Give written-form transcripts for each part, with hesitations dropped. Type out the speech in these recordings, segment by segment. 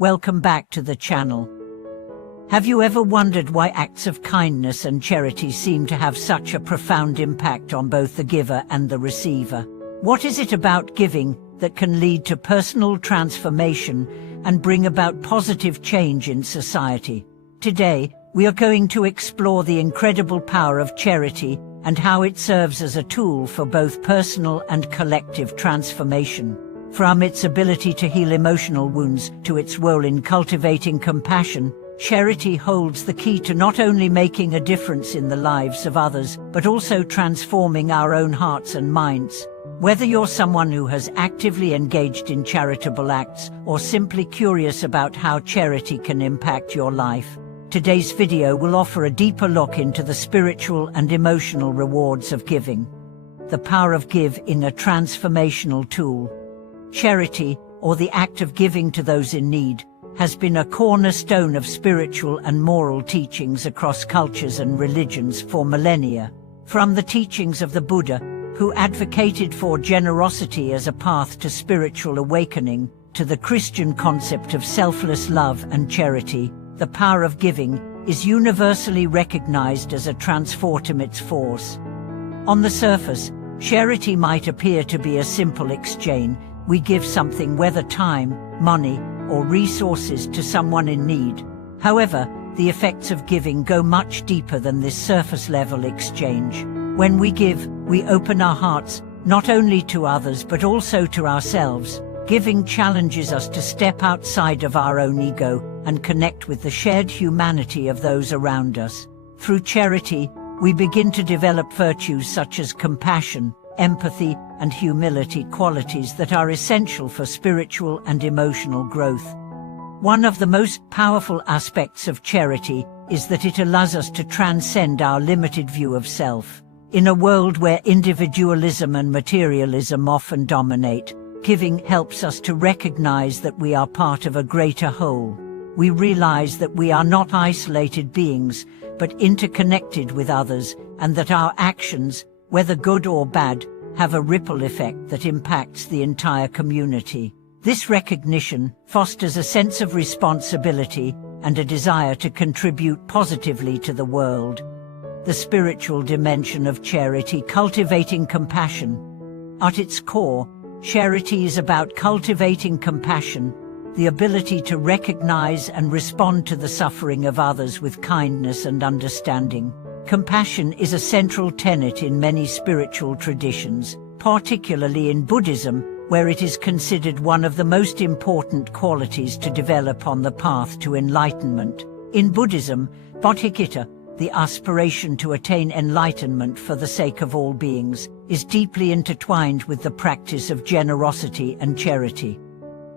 Welcome back to the channel. Have you ever wondered why acts of kindness and charity seem to have such a profound impact on both the giver and the receiver? What is it about giving that can lead to personal transformation and bring about positive change in society? Today, we are going to explore the incredible power of charity and how it serves as a tool for both personal and collective transformation. From its ability to heal emotional wounds to its role in cultivating compassion, charity holds the key to not only making a difference in the lives of others, but also transforming our own hearts and minds. Whether you're someone who has actively engaged in charitable acts or simply curious about how charity can impact your life, today's video will offer a deeper look into the spiritual and emotional rewards of giving. The power of giving, a transformational tool. Charity, or the act of giving to those in need, has been a cornerstone of spiritual and moral teachings across cultures and religions for millennia. From the teachings of the Buddha, who advocated for generosity as a path to spiritual awakening, to the Christian concept of selfless love and charity, the power of giving is universally recognized as a transformative force. On the surface, charity might appear to be a simple exchange. We give something, whether time, money, or resources, to someone in need. However, the effects of giving go much deeper than this surface-level exchange. When we give, we open our hearts, not only to others but also to ourselves. Giving challenges us to step outside of our own ego and connect with the shared humanity of those around us. Through charity, we begin to develop virtues such as compassion, empathy, and humility, qualities that are essential for spiritual and emotional growth. One of the most powerful aspects of charity is that it allows us to transcend our limited view of self. In a world where individualism and materialism often dominate, giving helps us to recognize that we are part of a greater whole. We realize that we are not isolated beings, but interconnected with others, and that our actions, whether good or bad, have a ripple effect that impacts the entire community. This recognition fosters a sense of responsibility and a desire to contribute positively to the world. The spiritual dimension of charity, cultivating compassion. At its core, charity is about cultivating compassion, the ability to recognize and respond to the suffering of others with kindness and understanding. Compassion is a central tenet in many spiritual traditions, particularly in Buddhism, where it is considered one of the most important qualities to develop on the path to enlightenment. In Buddhism, bodhicitta, the aspiration to attain enlightenment for the sake of all beings, is deeply intertwined with the practice of generosity and charity.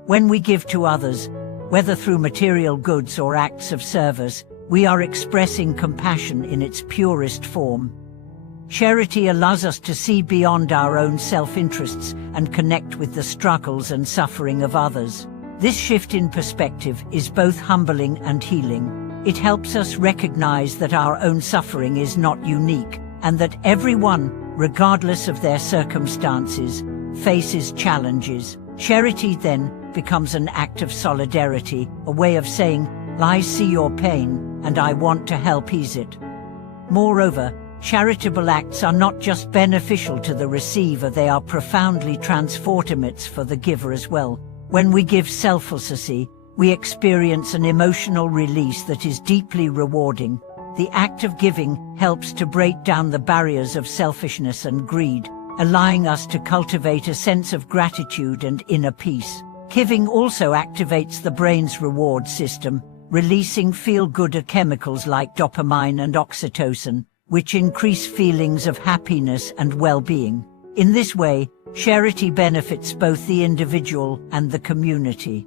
When we give to others, whether through material goods or acts of service, we are expressing compassion in its purest form. Charity allows us to see beyond our own self-interests and connect with the struggles and suffering of others. This shift in perspective is both humbling and healing. It helps us recognize that our own suffering is not unique, and that everyone, regardless of their circumstances, faces challenges. Charity then becomes an act of solidarity, a way of saying, "I see your pain, and I want to help ease it." Moreover, charitable acts are not just beneficial to the receiver, they are profoundly transformative for the giver as well. When we give selflessly, we experience an emotional release that is deeply rewarding. The act of giving helps to break down the barriers of selfishness and greed, allowing us to cultivate a sense of gratitude and inner peace. Giving also activates the brain's reward system, releasing feel-good chemicals like dopamine and oxytocin, which increase feelings of happiness and well-being. In this way, charity benefits both the individual and the community.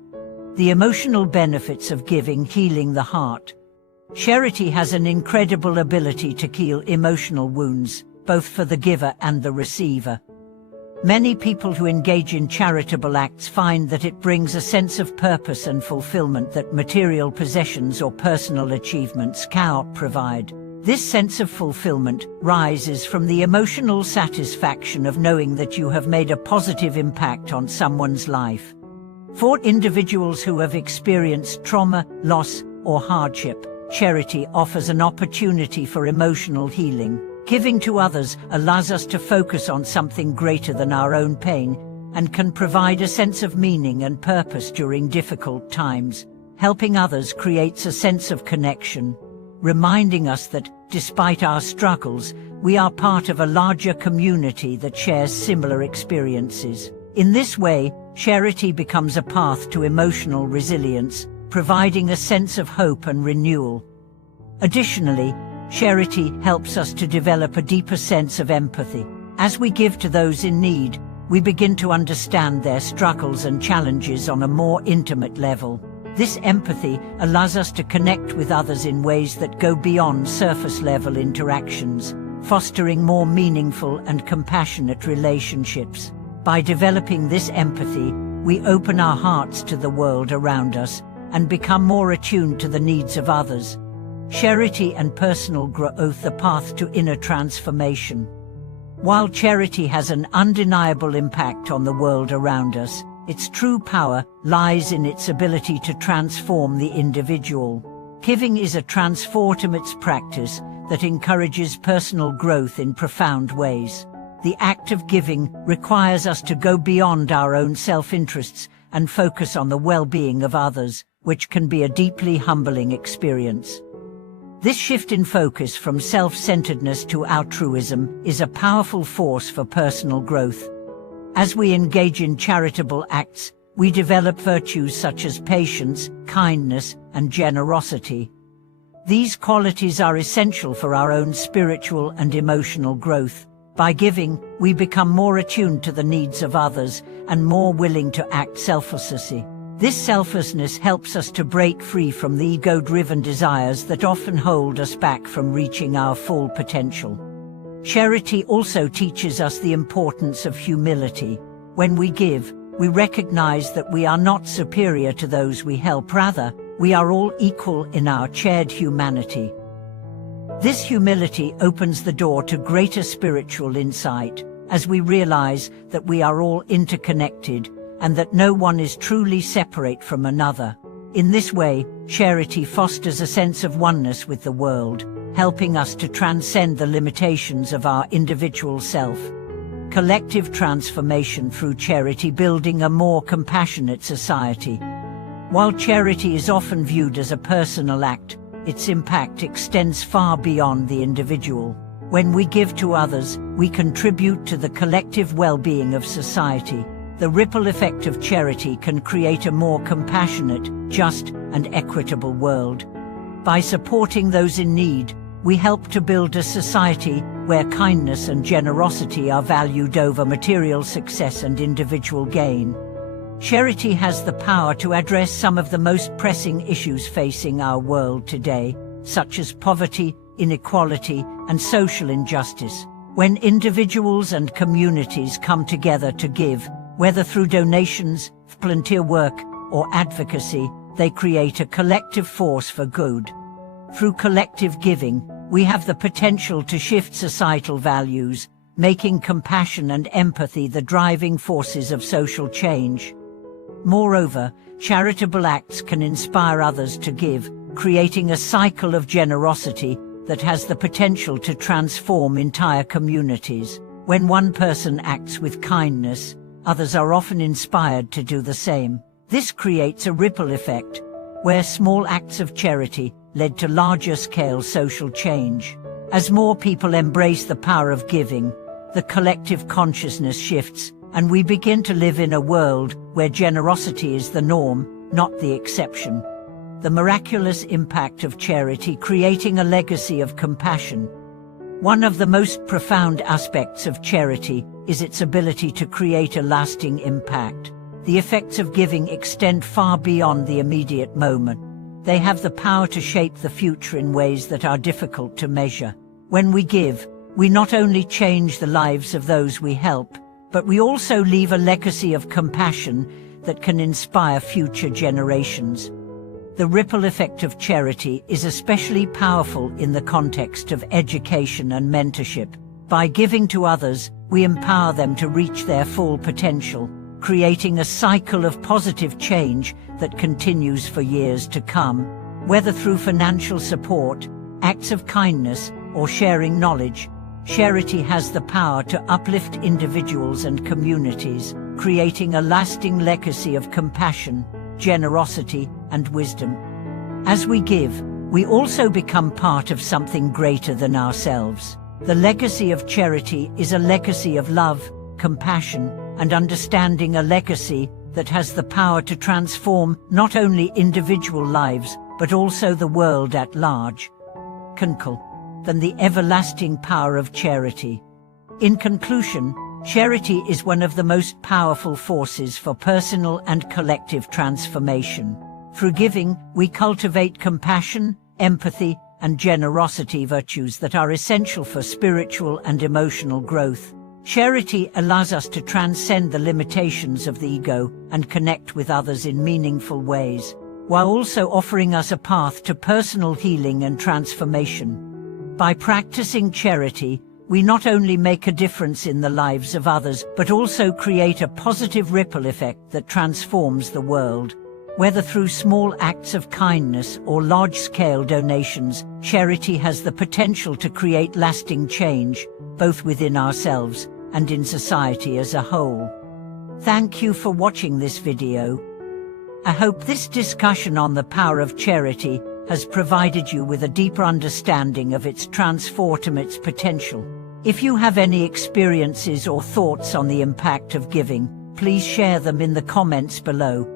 The emotional benefits of giving, healing the heart. Charity has an incredible ability to heal emotional wounds, both for the giver and the receiver. Many people who engage in charitable acts find that it brings a sense of purpose and fulfillment that material possessions or personal achievements cannot provide. This sense of fulfillment rises from the emotional satisfaction of knowing that you have made a positive impact on someone's life. For individuals who have experienced trauma, loss, or hardship, charity offers an opportunity for emotional healing. Giving to others allows us to focus on something greater than our own pain and can provide a sense of meaning and purpose during difficult times. Helping others creates a sense of connection, reminding us that, despite our struggles, we are part of a larger community that shares similar experiences. In this way, charity becomes a path to emotional resilience, providing a sense of hope and renewal. Additionally, charity helps us to develop a deeper sense of empathy. As we give to those in need, we begin to understand their struggles and challenges on a more intimate level. This empathy allows us to connect with others in ways that go beyond surface-level interactions, fostering more meaningful and compassionate relationships. By developing this empathy, we open our hearts to the world around us and become more attuned to the needs of others. Charity and personal growth, the path to inner transformation. While charity has an undeniable impact on the world around us, its true power lies in its ability to transform the individual. Giving is a transformative practice that encourages personal growth in profound ways. The act of giving requires us to go beyond our own self-interests and focus on the well-being of others, which can be a deeply humbling experience. This shift in focus from self-centeredness to altruism is a powerful force for personal growth. As we engage in charitable acts, we develop virtues such as patience, kindness, and generosity. These qualities are essential for our own spiritual and emotional growth. By giving, we become more attuned to the needs of others and more willing to act selflessly. This selflessness helps us to break free from the ego-driven desires that often hold us back from reaching our full potential. Charity also teaches us the importance of humility. When we give, we recognize that we are not superior to those we help. Rather, we are all equal in our shared humanity. This humility opens the door to greater spiritual insight, as we realize that we are all interconnected and that no one is truly separate from another. In this way, charity fosters a sense of oneness with the world, helping us to transcend the limitations of our individual self. Collective transformation through charity, building a more compassionate society. While charity is often viewed as a personal act, its impact extends far beyond the individual. When we give to others, we contribute to the collective well-being of society. The ripple effect of charity can create a more compassionate, just, and equitable world. By supporting those in need, we help to build a society where kindness and generosity are valued over material success and individual gain. Charity has the power to address some of the most pressing issues facing our world today, such as poverty, inequality, and social injustice. When individuals and communities come together to give, whether through donations, volunteer work, or advocacy, they create a collective force for good. Through collective giving, we have the potential to shift societal values, making compassion and empathy the driving forces of social change. Moreover, charitable acts can inspire others to give, creating a cycle of generosity that has the potential to transform entire communities. When one person acts with kindness, others are often inspired to do the same. This creates a ripple effect, where small acts of charity led to larger-scale social change. As more people embrace the power of giving, the collective consciousness shifts, and we begin to live in a world where generosity is the norm, not the exception. The miraculous impact of charity, creating a legacy of compassion. One of the most profound aspects of charity is its ability to create a lasting impact. The effects of giving extend far beyond the immediate moment. They have the power to shape the future in ways that are difficult to measure. When we give, we not only change the lives of those we help, but we also leave a legacy of compassion that can inspire future generations. The ripple effect of charity is especially powerful in the context of education and mentorship. By giving to others, we empower them to reach their full potential, creating a cycle of positive change that continues for years to come. Whether through financial support, acts of kindness, or sharing knowledge, charity has the power to uplift individuals and communities, creating a lasting legacy of compassion, generosity, and wisdom. As we give, we also become part of something greater than ourselves. The legacy of charity is a legacy of love, compassion, and understanding, a legacy that has the power to transform not only individual lives, but also the world at large. Than the everlasting power of charity. In conclusion, charity is one of the most powerful forces for personal and collective transformation. Through giving, we cultivate compassion, empathy, and generosity, virtues that are essential for spiritual and emotional growth. Charity allows us to transcend the limitations of the ego and connect with others in meaningful ways, while also offering us a path to personal healing and transformation. By practicing charity, we not only make a difference in the lives of others, but also create a positive ripple effect that transforms the world. Whether through small acts of kindness or large-scale donations, charity has the potential to create lasting change, both within ourselves and in society as a whole. Thank you for watching this video. I hope this discussion on the power of charity has provided you with a deeper understanding of its transformative potential. If you have any experiences or thoughts on the impact of giving, please share them in the comments below.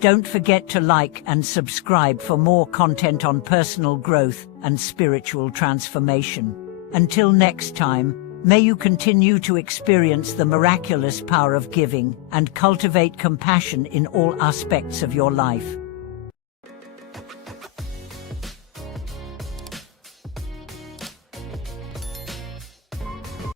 Don't forget to like and subscribe for more content on personal growth and spiritual transformation. Until next time, may you continue to experience the miraculous power of giving and cultivate compassion in all aspects of your life.